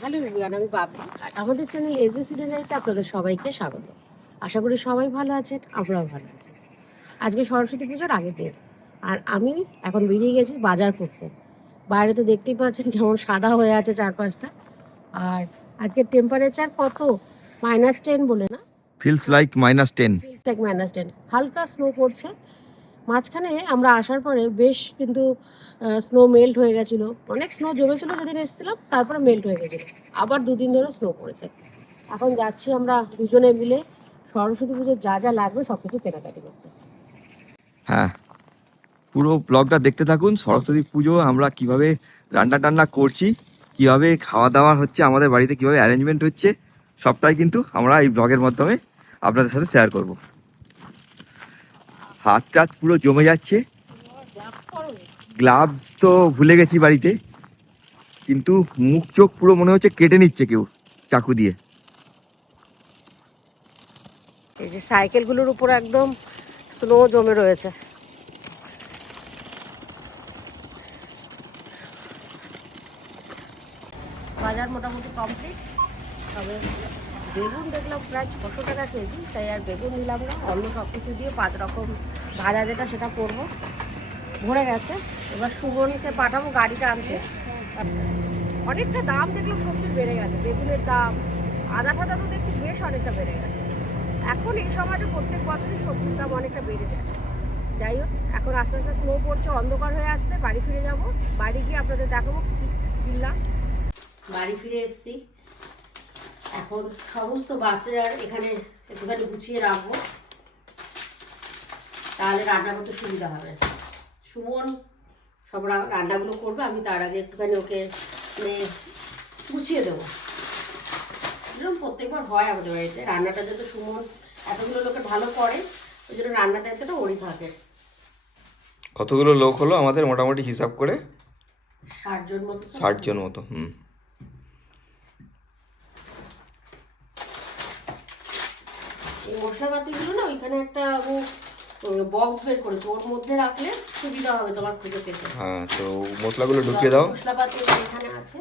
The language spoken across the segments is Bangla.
হ্যালো রিয়ান আমি বাবলি। আর আমাদের চ্যানেল এসবি আপনাদের সবাইকে স্বাগত। আশা করি সবাই ভালো আছেন আমরাও ভালো আছি। আজকে সরস্বতী পুজোর আগের দিন। আর আমি এখন বেরিয়ে গেছি বাজার করতে। বাইরে তো দেখতেই পাচ্ছেন কেমন সাদা হয়ে আছে চারপাশটা। আর আজকের টেম্পারেচার কত? মাইনাস টেন বলে না? ফিলস লাইক মাইনাস টেন ঠিক মাইনাস টেন হালকা স্নো পড়ছে। মাঝখানে আমরা আসার পরে বেশ কিন্তু স্নো মেল্ট হয়ে গেছিল। অনেক স্নো জমেছিলো যেদিন এসেছিলাম, তারপরে মেল্ট হয়ে গেছিল। আবার দুদিন ধরে স্নো পড়েছে। এখন যাচ্ছি আমরা দুজনে মিলে সরস্বতী পুজোর যা যা লাগবে সব কিছু কেনাকাটি করতে। হ্যাঁ পুরো ব্লগটা দেখতে থাকুন, সরস্বতী পুজো আমরা কীভাবে রান্না টান্না করছি, কীভাবে খাওয়া দাওয়া হচ্ছে, আমাদের বাড়িতে কীভাবে অ্যারেঞ্জমেন্ট হচ্ছে, সবটাই কিন্তু আমরা এই ব্লগের মাধ্যমে আপনাদের সাথে শেয়ার করব। হাত টাত পুরো জমে যাচ্ছে। গ্লাভস তো ভুলে গেছি বাড়িতে। কিন্তু মুখ চোখ পুরো মনে হচ্ছে কেটে নিচ্ছে কেউ চাকু দিয়ে। এই যে সাইকেলগুলোর উপর একদম স্নো জমে রয়েছে। বাজার মোটামুটি কমপ্লিট তবে বেগুন দেখলাম প্রায় ছশো টাকা কেজি, তাই আর বেগুন নিলাম না, অন্য সব কিছু দিয়ে পাঁচ রকম ভাজা যেটা সেটা করব। ভরে গেছে। এবার সুমনকে পাঠাবো গাড়িটা আনতে। অনেকটা দাম দেখলাম সবজির বেড়ে গেছে, বেগুনের দাম। আদা ফাদা তো দেখছি বেশ অনেকটা বেড়ে গেছে। এখন এই সময়টা প্রত্যেক বছরই সবজির দাম অনেকটা বেড়ে যায়। যাই হোক, এখন আস্তে আস্তে স্নো পড়ছে, অন্ধকার হয়ে আসছে, বাড়ি ফিরে যাব। বাড়ি গিয়ে আপনাদের দেখাবো কিনলাম। বাড়ি ফিরে এসেছি। এখন সমস্ত বাচ্চার এখানে একটুখানি গুছিয়ে রাখব। তাহলে রান্না করতে সুবিধা হবে। সুমন সব রান্নাগুলো করবে আমি তার আগে একটুখানি ওকে মানে গুছিয়ে দেবো। এরকম প্রত্যেকবার হয় আমাদের বাড়িতে। রান্নাটা যত সুমন এতগুলো লোকে ভালো করে ওই জন্য রান্নার দায়িত্বটা ওরই থাকে। কতগুলো লোক হলো আমাদের মোটামুটি হিসাব করে? ষাট জন মতো। ষাট জন মতো হুম। মশলাপাতিগুলো না ওইখানে একটা বক্স বের করেছে। ওর মধ্যে রাখলে সুবিধা হবে তোমার খুঁজে পেতে। হ্যাঁ তো মশলাগুলো ঢুকিয়ে দাও। মশলাপাতি এখানে আছে।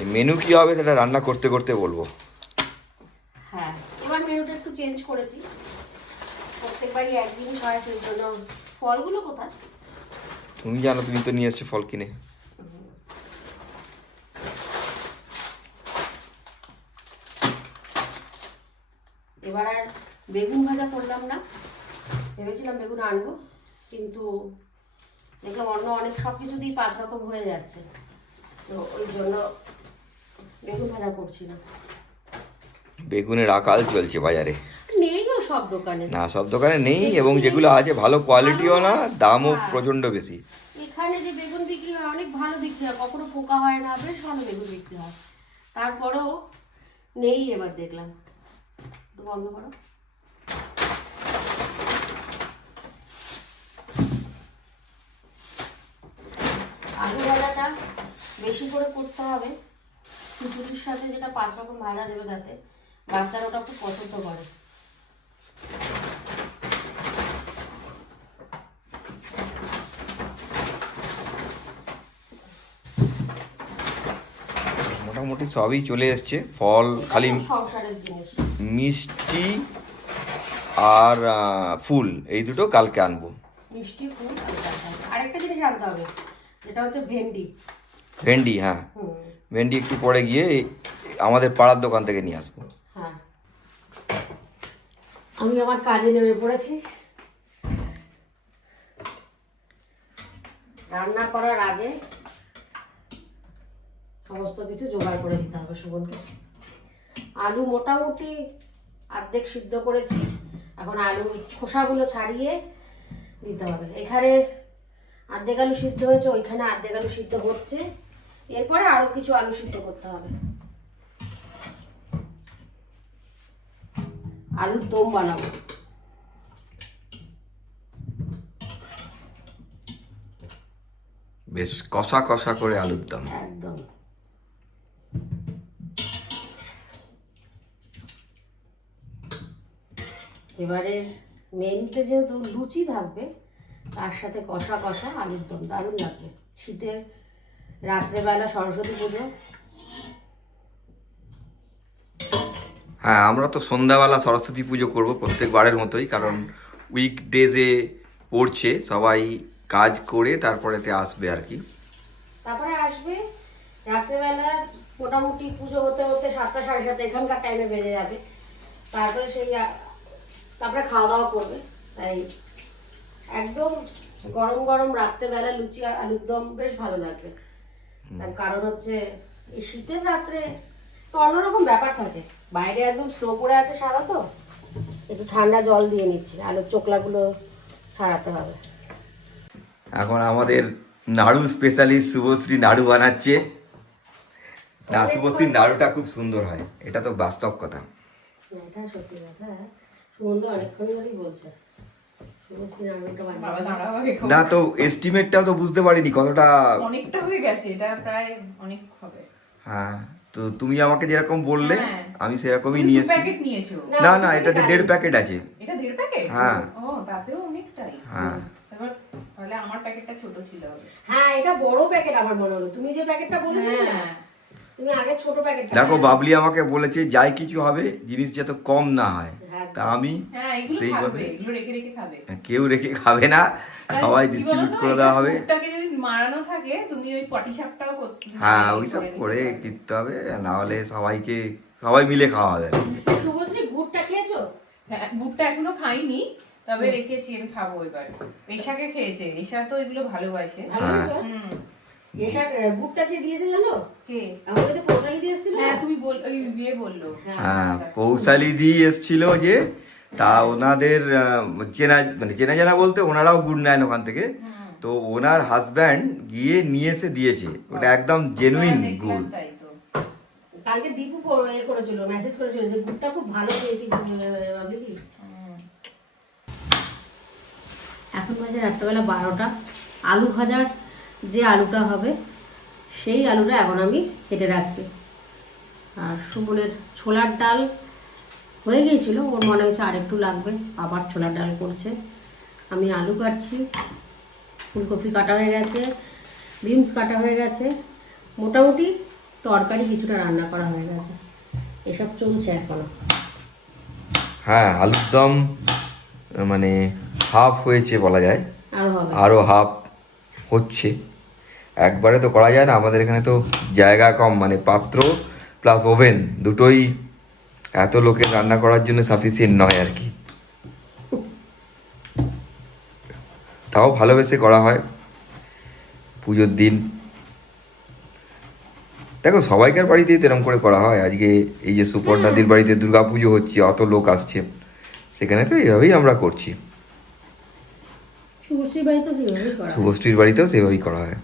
এই মেনু কি হবে সেটা রান্না করতে করতে বলব। হ্যাঁ এবার মেনুটা একটু চেঞ্জ করেছি। প্রত্যেকবারই একদিন হয় সেই জন্য ফলগুলো কোথায়? তুমি জানো তুমি তো নিয়ে এসছো ফল কিনে এবার আর বেগুন ভাজা করলাম না। ভেবেছিলাম বেগুন আনব কিন্তু দেখলাম অন্য অনেক সব কিছুতেই পাঁচ রকম হয়ে যাচ্ছে। তো ওই জন্য বেগুন ভাজা করছি না। বেগুনের আকাল চলছে বাজারে। নেইও সব দোকানে। না সব দোকানে নেই এবং যেগুলো আছে ভালো কোয়ালিটিও না দামও প্রচণ্ড বেশি। এখানে যে বেগুন বিক্রি হয় অনেক ভালো বিক্রি হয়। কখনো পোকা হয় না বেশ ভালো বেগুন বিক্রি হয়। তারপরেও নেই এবার দেখলাম। বন্ধ করো আলু ভাজাটা বেশি করে করতে হবে। খিচুড়ির সাথে যেটা পাঁচ রকম ভাজা দেবে তাতে বাচ্চারা ওটা খুব পছন্দ করে। মোটামুটি সবই চলে এসছে। ফল খালি মিষ্টি আর ফুল এই দুটো কালকে আনব। মিষ্টি ফুল। আরেকটা জিনিস আনতে হবে। যেটা হচ্ছে ভেন্ডি। ভেন্ডি হ্যাঁ। ভেন্ডি একটু পরে গিয়ে আমাদের পাড়ার দোকান থেকে নিয়ে আসব। হ্যাঁ। আমি আমার কাজে নেমে পড়েছি। রান্না করার আগে সমস্ত কিছু জোগাড় করে দিতে হবে সুমনকে। আলু মোটামুটি অর্ধেক সিদ্ধ করেছি। এখন আলুর খোসাগুলো ছাড়িয়ে দিতে হবে। এখানে অর্ধেক আলু সিদ্ধ হয়েছে ওইখানে অর্ধেক আলু সিদ্ধ হচ্ছে। এরপরে আরও কিছু আলু সিদ্ধ করতে হবে। আলুর দম বানাবো। বেশ কষা কষা করে আলুর দম। একদম। এবারে মেনুতে যেহেতু লুচি থাকবে তার সাথে কষা কষা আলুর দম। দারুণ লাগবে। শীতের রাত্রেবেলা সরস্বতী পুজো। হ্যাঁ আমরা তো সন্ধ্যাবেলা সরস্বতী পুজো করব প্রত্যেকবারের মতোই কারণ উইক ডেজে পড়ছে সবাই কাজ করে তারপরেতে আসবে আর কি। তারপরে আসবে রাত্রেবেলা মোটামুটি পুজো হতে হতে সাতটা সাড়ে সাতটা এখানকার টাইমে বেজে যাবে। তারপরে সেই তারপরে খাওয়া দাওয়া করবে তাই একদম গরম গরম রাত্রেবেলা লুচি আর আলুর দম বেশ ভালো লাগবে তার কারণ হচ্ছে এই শীতের রাত্রে তো অন্যরকম ব্যাপার থাকে। বাইরে একদম স্নো পড়ে আছে সারা তো। একটু ঠান্ডা জল দিয়ে নিচ্ছি আলুর চোকলাগুলো ছাড়াতে হবে। এখন আমাদের নাড়ু স্পেশালিস্ট শুভশ্রী নাড়ু বানাচ্ছে। না শুভশ্রীর নাড়ুটা খুব সুন্দর হয় এটা তো বাস্তব কথা। এটা সত্যি কথা সুমন্ত অনেকক্ষণ ধরেই বলছে। না তো এস্টিমেটটাও তো বুঝতে পারিনি কতটা অনেকটা হয়ে গেছে এটা প্রায় অনেক হবে। হ্যাঁ তো তুমি আমাকে যেরকম বললে হ্যাঁ। আমি সেরকমই নিয়েছো। না না এটাতে দেড় প্যাকেট আছে। এটা দেড় প্যাকেট হ্যাঁ। ও তাতেও অনেকটাই। হ্যাঁ। তাহলে আমার প্যাকেটটা ছোট ছিল হ্যাঁ এটা বড় প্যাকেট আমার মনে হলো। তুমি যে প্যাকেটটা বলেছিলে না? হ্যাঁ। তুমি আগে ছোট প্যাকেট দেখো বাবলি আমাকে বলেছে যাই কিছু হবে জিনিস যাতে কম না হ্যাঁ। তা আমি হ্যাঁ রেখে খাবে। কেউ রেখে খাবে না সবাই ডিস্ট্রিবিউট করে দেওয়া হবে। মারানো থাকে তুমি ওই পটি সাপটাও করতে হ্যাঁ ওইসব করে কিনতে হবে না হলে সবাইকে সবাই মিলে খাওয়া হবে শুভশ্রী গুড়টা খেয়েছো? হ্যাঁ গুড়টা এখনও খাইনি তবে রেখেছি আমি খাব এবার। এশাকে খেয়েছে এশা তো এগুলো ভালোবাসে। হ্যাঁ। এসার গুড়টা কে দিয়েছে জানো? কে? হ্যাঁ তুমি বল ওই বিয়ে বলল। হ্যাঁ দি এসছিল যে তা ওনাদের চেনা মানে চেনা জানা বলতে ওনারাও গুড় নেন ওখান থেকে। তো ওনার হাজব্যান্ড গিয়ে নিয়ে এসে দিয়েছে। ওটা একদম জেনুইন হ্যাঁ, গুড়। কালকে দীপু করেছিল মেসেজ করেছিল যে গুড়টা খুব ভালো পেয়েছি ভাবলি কি? এখন বাজে রাত্রেবেলা বারোটা। আলু ভাজার যে আলুটা হবে সেই আলুটা এখন আমি কেটে রাখছি। আর সুমনের ছোলার ডাল হয়ে গিয়েছিল ওর মনে হয়েছে আরেকটু লাগবে আবার ছোলার ডাল করছে। আমি আলু কাটছি ফুলকপি কাটা হয়ে গেছে বিনস কাটা হয়ে গেছে মোটামুটি তরকারি কিছুটা রান্না করা হয়ে গেছে। এসব চলছে এখনও। হ্যাঁ আলুর দম মানে হাফ হয়েছে বলা যায়। আরও হাফ হচ্ছে। একবারে তো করা যায় না আমাদের এখানে তো জায়গা কম মানে পাত্র প্লাস ওভেন দুটোই এত লোকের রান্না করার জন্য সাফিসিয়েন্ট নয় আর কি। তাও ভালোবেসে করা হয় পুজোর দিন। দেখো সবাইকার বাড়িতেই তো এরকম করে করা হয়। আজকে এই যে সুপর্ণাদির বাড়িতে দুর্গা পুজো হচ্ছে অত লোক আসছে সেখানে তো এইভাবেই আমরা করছি। শুভশ্রীর বাড়িতেও সেভাবেই করা হয়।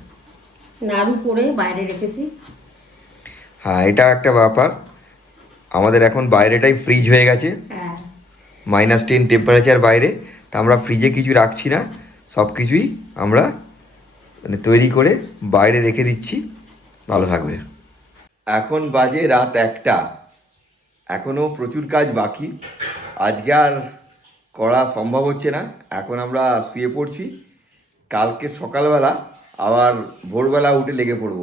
নাড়ু করে বাইরে রেখেছি। হ্যাঁ এটা একটা ব্যাপার। আমাদের এখন বাইরেটাই ফ্রিজ হয়ে গেছে। মাইনাস টেন টেম্পারেচার বাইরে। তা আমরা ফ্রিজে কিছু রাখছি না। সব কিছুই আমরা মানে তৈরি করে বাইরে রেখে দিচ্ছি। ভালো থাকবে। এখন বাজে রাত একটা। এখনও প্রচুর কাজ বাকি। আজকে আর করা সম্ভব হচ্ছে না। এখন আমরা শুয়ে পড়ছি। কালকে সকালবেলা আবার ভোরবেলা উঠে লেগে পড়ব।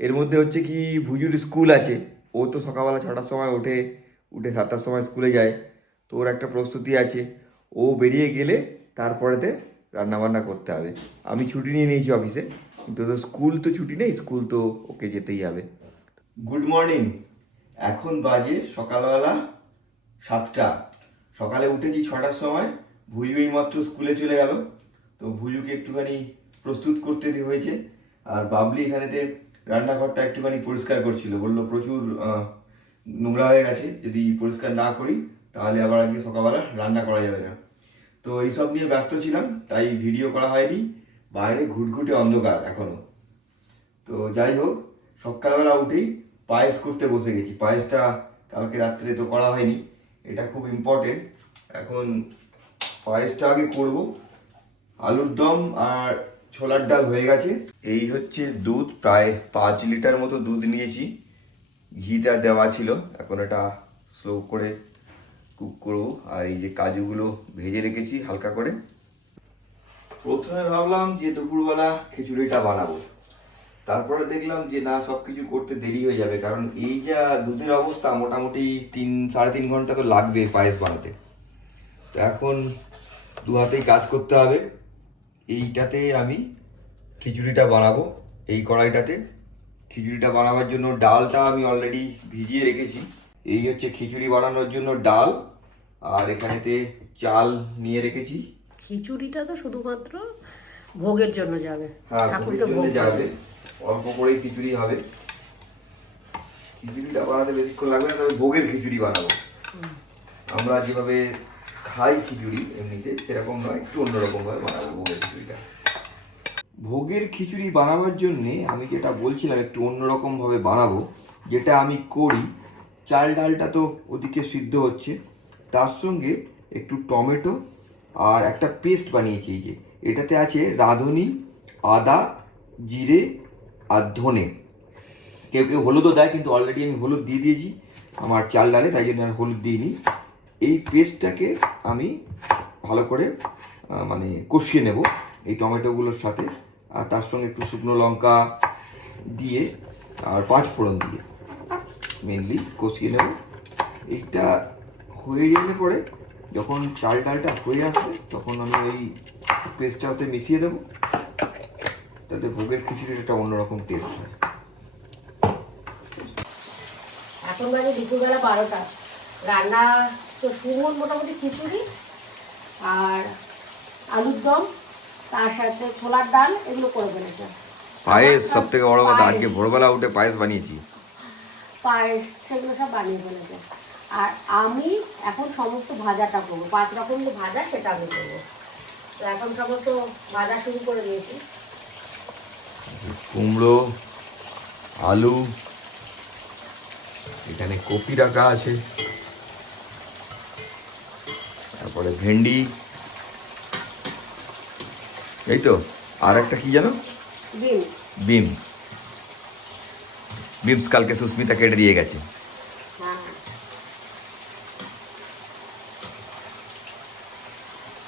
এর মধ্যে হচ্ছে কি, ভুজুর স্কুল আছে। ও তো সকালবেলা ছটার সময় ওঠে, উঠে সাতটার সময় স্কুলে যায়। তো ওর একটা প্রস্তুতি আছে। ও বেরিয়ে গেলে তারপরেতে রান্নাবান্না করতে হবে। আমি ছুটি নিয়ে নিয়েছি অফিসে, কিন্তু তো স্কুল তো ছুটি নেই, স্কুল তো ওকে যেতেই হবে। Good morning. এখন বাজে সকালবেলা সাতটা। সকালে উঠেছি ছটার সময়, ভুজু এই মাত্র স্কুলে চলে গেল। তো ভুজুকে একটুখানি প্রস্তুত করতে হয়েছে। আর বাবলি এখানেতে রান্নাঘরটা একটুখানি পরিষ্কার করছিল। বলল, প্রচুর নোংরা হয়ে গেছে। যদি পরিষ্কার না করি, তাহলে আবার আজকে সকালবেলা রান্না করা যাবে না। তো এইসব নিয়ে ব্যস্ত ছিলাম, তাই ভিডিও করা হয়নি। বাইরে ঘুটঘুটে অন্ধকার এখনও। তো যাই হোক, সকালবেলা উঠেই পায়েস করতে বসে গেছি। পায়েসটা কালকে রাত্রে তো করা হয়নি। এটা খুব ইম্পর্টেন্ট এখন পায়েসটা আগে করব। আলুর দম আর ছোলার ডাল হয়ে গেছে। এই হচ্ছে দুধ, প্রায় পাঁচ লিটার মতো দুধ নিয়েছি। ঘিটা দেওয়া ছিল। এখন এটা স্লো করে কুক করব। আর এই যে কাজুগুলো ভেজে রেখেছি হালকা করে। প্রথমে ভাবলাম যে দুপুরবেলা খিচুড়িটা বানাবো। তারপরে দেখলাম যে না, সব কিছু করতে দেরি হয়ে যাবে। কারণ এই যা দুধের অবস্থা, মোটামুটি তিন, সাড়ে তিন ঘণ্টা তো লাগবে পায়েস বানাতে। তো এখন দু হাতেই কাজ করতে হবে। এইটাতে আমি খিচুড়িটা বানাবো। এই কড়াইটাতে খিচুড়িটা বানাবার জন্য ডালটা আমি অলরেডি ভিজিয়ে রেখেছি। এই হচ্ছে খিচুড়ি বানানোর জন্য ডাল। আর এখানেতে চাল নিয়ে রেখেছি। খিচুড়িটা তো শুধুমাত্র ভোগের জন্য যাবে। হ্যাঁ ঠাকুরকে ভোগ যাবে। অল্প করেই খিচুড়ি হবে। খিচুড়িটা বানাতে বেশিক্ষণ লাগবে না তবে ভোগের খিচুড়ি বানাবো। আমরা যেভাবে খাই খিচুড়ি এমনিতে, সেরকম নয়, একটু অন্যরকম ভাবে বানাবো ভোগের খিচুড়িটা। ভোগের খিচুড়ি বানাবার জন্যে আমি যেটা বলছিলাম, একটু অন্যরকম ভাবে বানাবো, যেটা আমি করি। চাল ডালটা তো ওদিকে সিদ্ধ হচ্ছে, তার সঙ্গে একটু টমেটো আর একটা পেস্ট বানিয়েছি এই যে। এটাতে আছে রাঁধুনি, আদা, জিরে আর ধনে। কেউ কেউ হলুদও দেয়, কিন্তু অলরেডি আমি হলুদ দিয়ে দিয়েছি, আমার চাল ডালে, তাই জন্য আর হলুদ দিইনি। এই পেস্টটাকে আমি ভালো করে মানে কষিয়ে নেব এই টমেটোগুলোর সাথে। আর তার সঙ্গে একটু শুকনো লঙ্কা দিয়ে আর পাঁচ ফোড়ন দিয়ে মেনলি কষিয়ে নেব। এইটা হয়ে গেলে পরে যখন চাল ডালটা হয়ে আসবে, তখন আমি ওই পেস্টটা ওতে মিশিয়ে দেবো। তাতে ভোগের খিচুড়ির একটা অন্যরকম টেস্ট হয়। এখন বাজে দুপুরবেলা বারোটা। রান্না তো সুমন মোটামুটি খিচুড়ি আর আলুর দম তার সাথে ছোলার ডাল এগুলো করে ফেলেছে। পায়েস সব থেকে বড় কথা আজকে ভোরবেলা উঠে পায়েস বানিয়েছি। পায়েস সেগুলো সব বানিয়ে ফেলেছে। আর আমি এখন সমস্ত ভাজাটা করব পাঁচ রকম যে ভাজা সেটা আমি করব। তো এখন সমস্ত ভাজা শুরু করে দিয়েছি। কুমড়ো আলু এখানে কপি রাখা আছে। তারপরে ভেন্ডি। এই তো আর একটা কি জানো? বিমস বিমস কালকে সুস্মিতা কেটে দিয়ে গেছে। হ্যাঁ।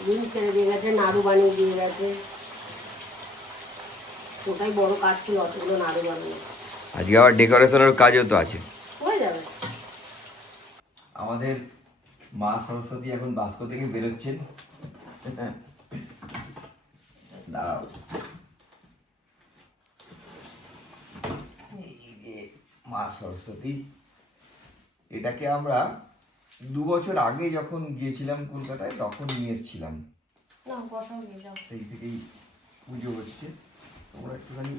ডিম ছেড়ে দিয়ে গেছে নাড়ু বানিয়ে দিয়ে গেছে। ওটাই বড় কাজ ছিল অতগুলো নাড়ু বানানো। আজকে আবার ডেকোরেশনের কাজও তো আছে। হয়ে যাবে। আমাদের মা সরস্বতী এখন বাস্ক থেকে বেরোচ্ছেন। দাঁড়াও। মা সরস্বতী এটাকে আমরা দু বছর আগে যখন গিয়েছিলাম কলকাতায় তখন নিয়ে এসেছিলাম। সেই থেকেই পুজো হচ্ছে। তোমরা একটুখানি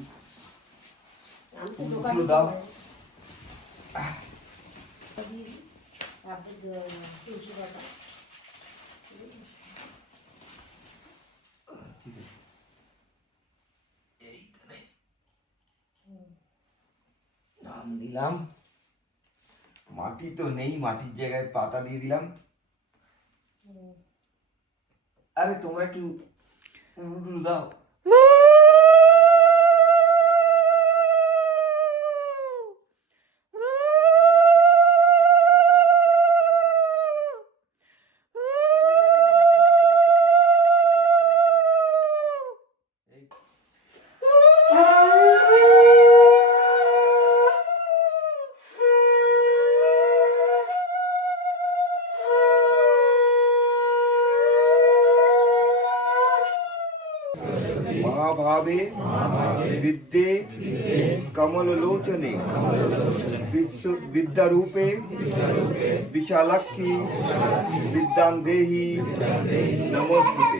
ফুলগুলো দাও। তারপর দ- তুলসী পাতা এইখানে নাম দিলাম মাটি তো নেই মাটির জায়গায় পাতা দিয়ে দিলাম আরে তোমরা একটু উলু টুলু দাও कमललोचने विद्यारूपे विशालाक्षी विद्यां देहि नमोस्तुते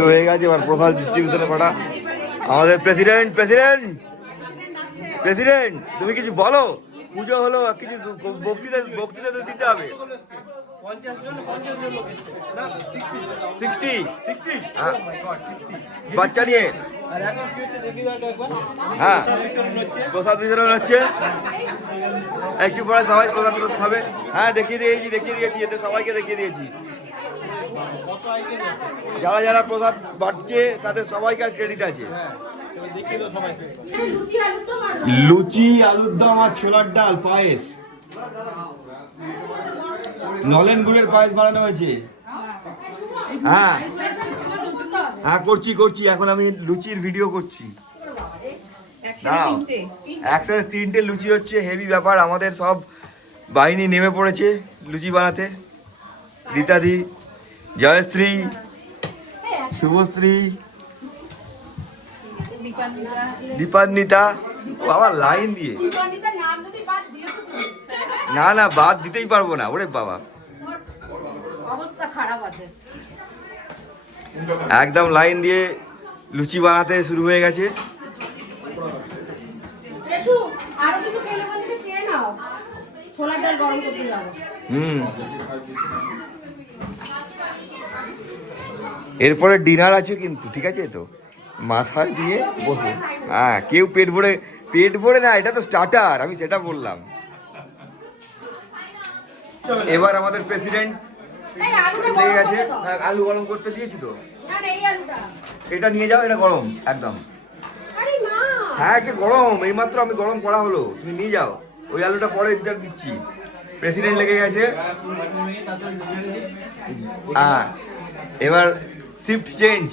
পুজো হয়ে গেছে, এবার প্রসাদ ডিস্ট্রিবিউশনে পাঠা। আমাদের প্রেসিডেন্ট প্রেসিডেন্ট প্রেসিডেন্ট তুমি কিছু বলো? পুজো হলো, কিছু বক্তৃতা বক্তৃতা তো দিতে হবে। হ্যাঁ। বাচ্চা নিয়ে। হ্যাঁ। প্রসাদ হচ্ছে। একটু পরে সবাই প্রসাদ খাবে হ্যাঁ দেখিয়ে দিয়েছি দেখিয়ে দিয়েছি, এতে সবাইকে দেখিয়ে দিয়েছি। যারা যারা প্রসাদ বাড়ছে, তাদের সবাইকার ক্রেডিট আছে। লুচি, আলুর দম আর ছোলার ডাল, পায়েস। নলেন গুড়ের পায়েস বানানো হয়েছে। হ্যাঁ। হ্যাঁ করছি করছি। এখন আমি লুচির ভিডিও করছি। একসাথে তিনটে লুচি হচ্ছে হেভি ব্যাপার। আমাদের সব বাহিনী নেমে পড়েছে লুচি বানাতে। রীতাদি জয়শ্রী শুভশ্রী দীপান্বিতা বাবা লাইন দিয়ে। না না বাদ দিতেই পারব না ওরে বাবা। একদম লাইন দিয়ে লুচি বানাতে শুরু হয়ে গেছে। এসু আরও কিছু খেলে ওখান থেকে চেয়ে নাও ছোলার ডাল গরম করতে যাব হুম এরপরে ডিনার আছে কিন্তু ঠিক আছে তো? মাথায় দিয়ে বসে। হ্যাঁ কেউ পেট ভরে পেট ভরে না এটা তো স্টার্টার আমি সেটা বললাম। এবার আমাদের প্রেসিডেন্ট লেগে গেছে। হ্যাঁ, আলু গরম করতে দিয়েছি তো। না না, এই আলুটা। এটা নিয়ে যাও এটা গরম একদম। হ্যাঁ কি গরম? এইমাত্র আমি গরম করা হলো তুমি নিয়ে যাও। ওই আলুটা পরে ইদার দিচ্ছি। প্রেসিডেন্ট লেগে গেছে। দিই হ্যাঁ এবার শিফট চেঞ্জ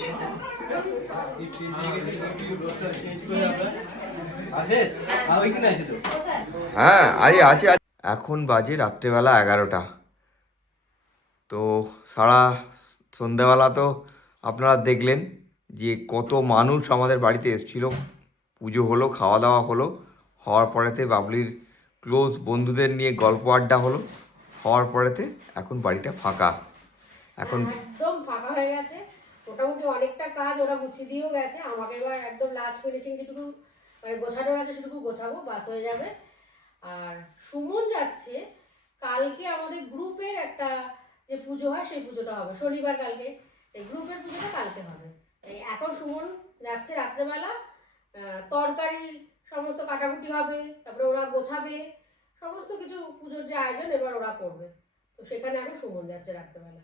হ্যাঁ আরে আছে। এখন বাজে রাত্রেবেলা এগারোটা। তো সারা সন্ধেবেলা তো আপনারা দেখলেন যে কত মানুষ আমাদের বাড়িতে এসেছিল। পুজো হলো খাওয়া দাওয়া হলো। হওয়ার পরেতে বাবলির ক্লোজ বন্ধুদের নিয়ে গল্প আড্ডা হলো। হওয়ার পরেতে এখন বাড়িটা ফাঁকা। এখন ফাঁকা হয়ে গেছে। কাজ ওরা গুছিয়ে দিয়েও গেছে। আমাকে এবার একদম লাস্ট ফিনিশিং যেটুকু মানে গোছানোর আছে সেটুকু গোছাবো, বাস হয়ে যাবে। আর সুমন যাচ্ছে, কালকে আমাদের গ্রুপের একটা যে পুজো হয়, সেই পুজোটা হবে। শনিবার কালকে। এই গ্রুপের পুজোটা কালকে হবে। এই এখন সুমন যাচ্ছে রাত্রেবেলা তরকারি সমস্ত কাটাকুটি হবে, তারপরে ওরা গোছাবে, সমস্ত কিছু পুজোর যে আয়োজন এবার ওরা করবে। তো সেখানে এখন সুমন যাচ্ছে রাত্রেবেলা।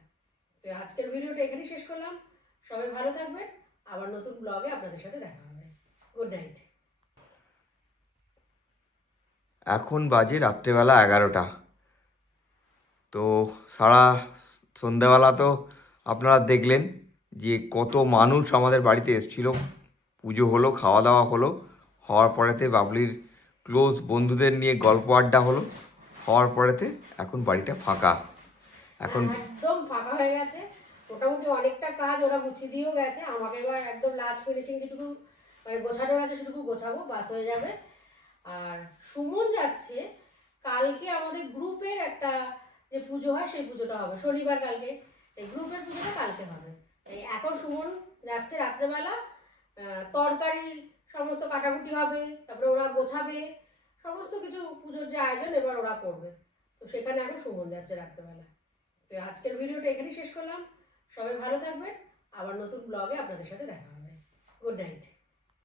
তো আজকের ভিডিওটা এখানেই শেষ করলাম। সবাই ভালো থাকবেন। আবার নতুন ব্লগে আপনাদের সাথে দেখা হবে। গুড নাইট এখন বাজে রাত্রেবেলা এগারোটা। তো সারা সন্ধেবেলা তো আপনারা দেখলেন যে কত মানুষ আমাদের বাড়িতে এসেছিল। পুজো হলো খাওয়া দাওয়া হলো। হওয়ার পরেতে বাবলির ক্লোজ বন্ধুদের নিয়ে গল্প আড্ডা হলো। হওয়ার পরেতে এখন বাড়িটা ফাঁকা। এখন একদম ফাঁকা হয়ে গেছে। মোটামুটি অনেকটা কাজ ওরা গুছিয়ে দিয়েও গেছে। আমাকে এবার একদম লাস্ট ফিনিশিং যেটুকু মানে গোছানোর আছে সেটুকু গোছাবো, বাস হয়ে যাবে। আর সুমন যাচ্ছে, কালকে আমাদের গ্রুপের একটা যে পুজো হয় সেই পুজোটা হবে, শনিবার কালকে। এই গ্রুপের পুজোটা কালকে হবে। এখন সুমন যাচ্ছে রাত্রেবেলা তরকারি সমস্ত কাটাকুটি হবে, তারপরে ওরা গোছাবে, সমস্ত কিছু পুজোর যে আয়োজন এবার ওরা করবে। তো সেখানে এখন সুমন যাচ্ছে রাত্রেবেলা। তো আজকের ভিডিওটা এখানেই শেষ করলাম। সবাই ভালো থাকবেন। আবার নতুন ব্লগে আপনাদের সাথে দেখা হবে। Good night